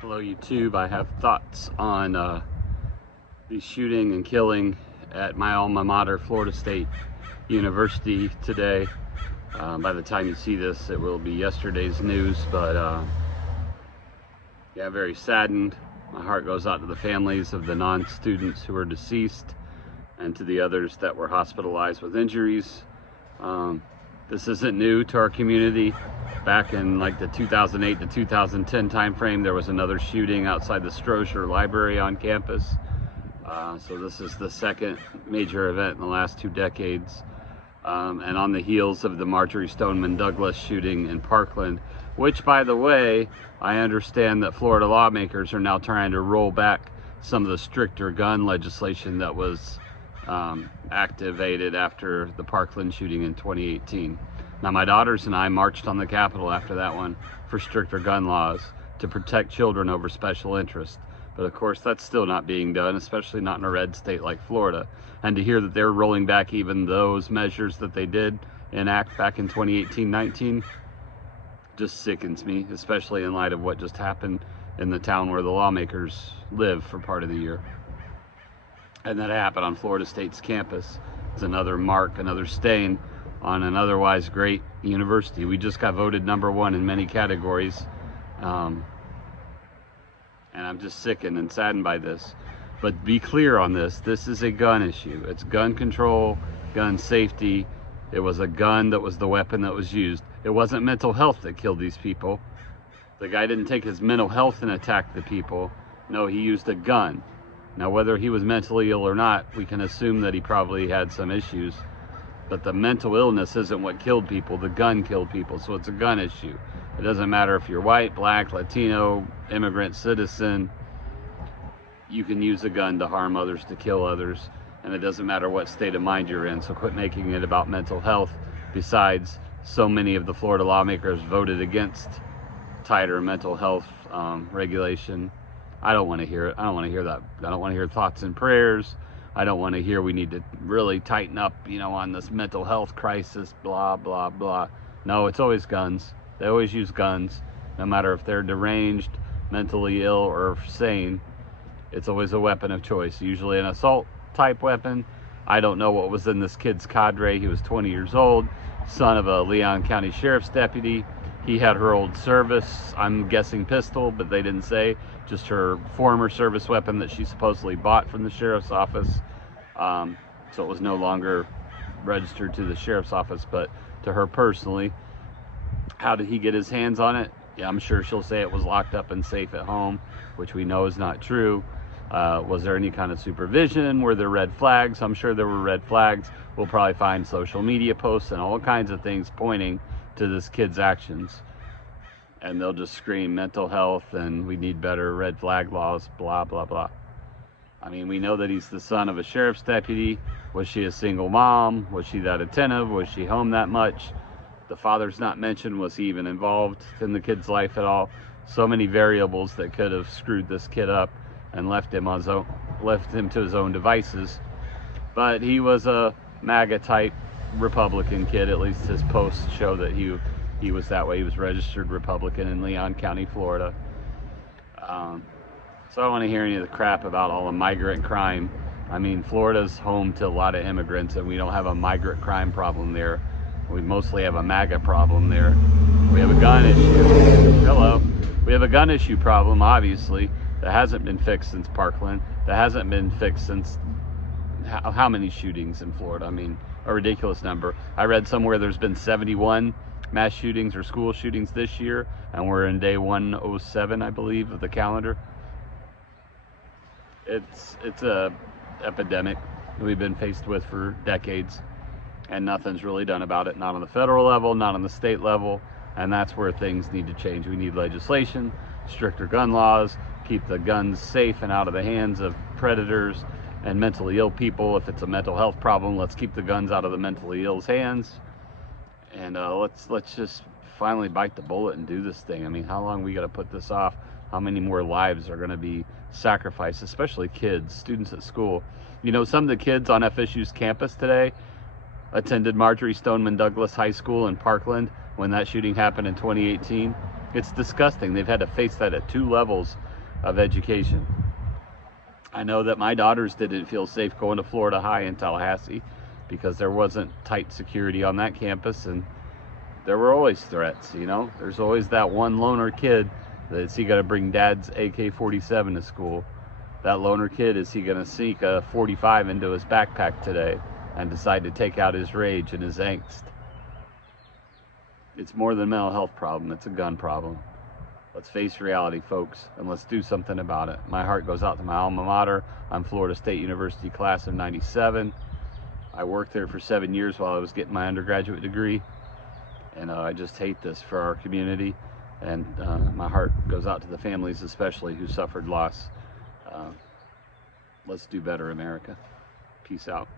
Hello YouTube, I have thoughts on the shooting and killing at my alma mater, Florida State University today. By the time you see this, it will be yesterday's news, but yeah, very saddened. My heart goes out to the families of the non-students who were deceased and to the others that were hospitalized with injuries. This isn't new to our community. Back in like the 2008 to 2010 timeframe, there was another shooting outside the Strozier Library on campus. So this is the second major event in the last 2 decades. And on the heels of the Marjory Stoneman Douglas shooting in Parkland, which, by the way, I understand that Florida lawmakers are now trying to roll back some of the stricter gun legislation that was activated after the Parkland shooting in 2018. Now, my daughters and I marched on the Capitol after that one for stricter gun laws to protect children over special interest. But of course, that's still not being done, especially not in a red state like Florida. And to hear that they're rolling back even those measures that they did enact back in 2018-19 just sickens me, especially in light of what just happened in the town where the lawmakers live for part of the year. And that happened on Florida State's campus. It's another mark, another stain on an otherwise great university. We just got voted #1 in many categories. And I'm just sickened and saddened by this. But be clear on this is a gun issue. It's gun control, gun safety. It was a gun that was the weapon that was used. It wasn't mental health that killed these people. The guy didn't take his mental health and attack the people. No, he used a gun. Now, whether he was mentally ill or not, we can assume that he probably had some issues. But the mental illness isn't what killed people. The gun killed people, so it's a gun issue. It doesn't matter if you're white, black, Latino, immigrant, citizen. You can use a gun to harm others, to kill others, and it doesn't matter what state of mind you're in. So quit making it about mental health. Besides, so many of the Florida lawmakers voted against tighter mental health regulation. I don't want to hear it. I don't want to hear that. I don't want to hear thoughts and prayers. I don't want to hear we need to really tighten up, on this mental health crisis, blah, blah, blah. No, it's always guns. They always use guns, no matter if they're deranged, mentally ill, or sane. It's always a weapon of choice, usually an assault type weapon. I don't know what was in this kid's cadre. He was 20 years old, son of a Leon County Sheriff's deputy. He had her old service, I'm guessing pistol, but they didn't say, just her former service weapon that she supposedly bought from the sheriff's office. So it was no longer registered to the sheriff's office, but to her personally. How did he get his hands on it? Yeah, I'm sure she'll say it was locked up and safe at home, which we know is not true. Was there any kind of supervision? Were there red flags? I'm sure there were red flags. We'll probably find social media posts and all kinds of things pointing to this kid's actions. And they'll just scream mental health and we need better red flag laws, blah, blah, blah. I mean, we know that he's the son of a sheriff's deputy. Was she a single mom? Was she that attentive? Was she home that much? The father's not mentioned. Was he even involved in the kid's life at all? So many variables that could have screwed this kid up and left him to his own devices. But he was a MAGA type Republican kid. At least his posts show that he was that way. He was registered Republican in Leon County, Florida. So I don't want to hear any of the crap about all the migrant crime. I mean, Florida's home to a lot of immigrants, and we don't have a migrant crime problem there. We mostly have a MAGA problem there. We have a gun issue. Hello. We have a gun issue problem, obviously, that hasn't been fixed since Parkland. That hasn't been fixed since how many shootings in Florida? I mean, a ridiculous number. I read somewhere there's been 71 mass shootings or school shootings this year, and we're in day 107, I believe, of the calendar. It's a epidemic we've been faced with for decades, and nothing's really done about it, not on the federal level, not on the state level, and that's where things need to change. We need legislation, stricter gun laws, keep the guns safe and out of the hands of predators and mentally ill people. If it's a mental health problem, let's keep the guns out of the mentally ill's hands, and let's just finally bite the bullet and do this thing. I mean, how long we got to put this off? How many more lives are going to be sacrificed, especially kids, students at school? Some of the kids on FSU's campus today attended Marjory Stoneman Douglas High School in Parkland when that shooting happened in 2018. It's disgusting. They've had to face that at 2 levels of education. I know that my daughters didn't feel safe going to Florida High in Tallahassee because there wasn't tight security on that campus, and there were always threats, you know. There's always that one loner kid that's he gonna bring dad's AK-47 to school. That loner kid, is he gonna sneak a 45 into his backpack today and decide to take out his rage and his angst? It's more than a mental health problem, it's a gun problem. Let's face reality, folks, and let's do something about it. My heart goes out to my alma mater. I'm Florida State University class of 97. I worked there for 7 years while I was getting my undergraduate degree. And I just hate this for our community. And my heart goes out to the families especially who suffered loss. Let's do better, America. Peace out.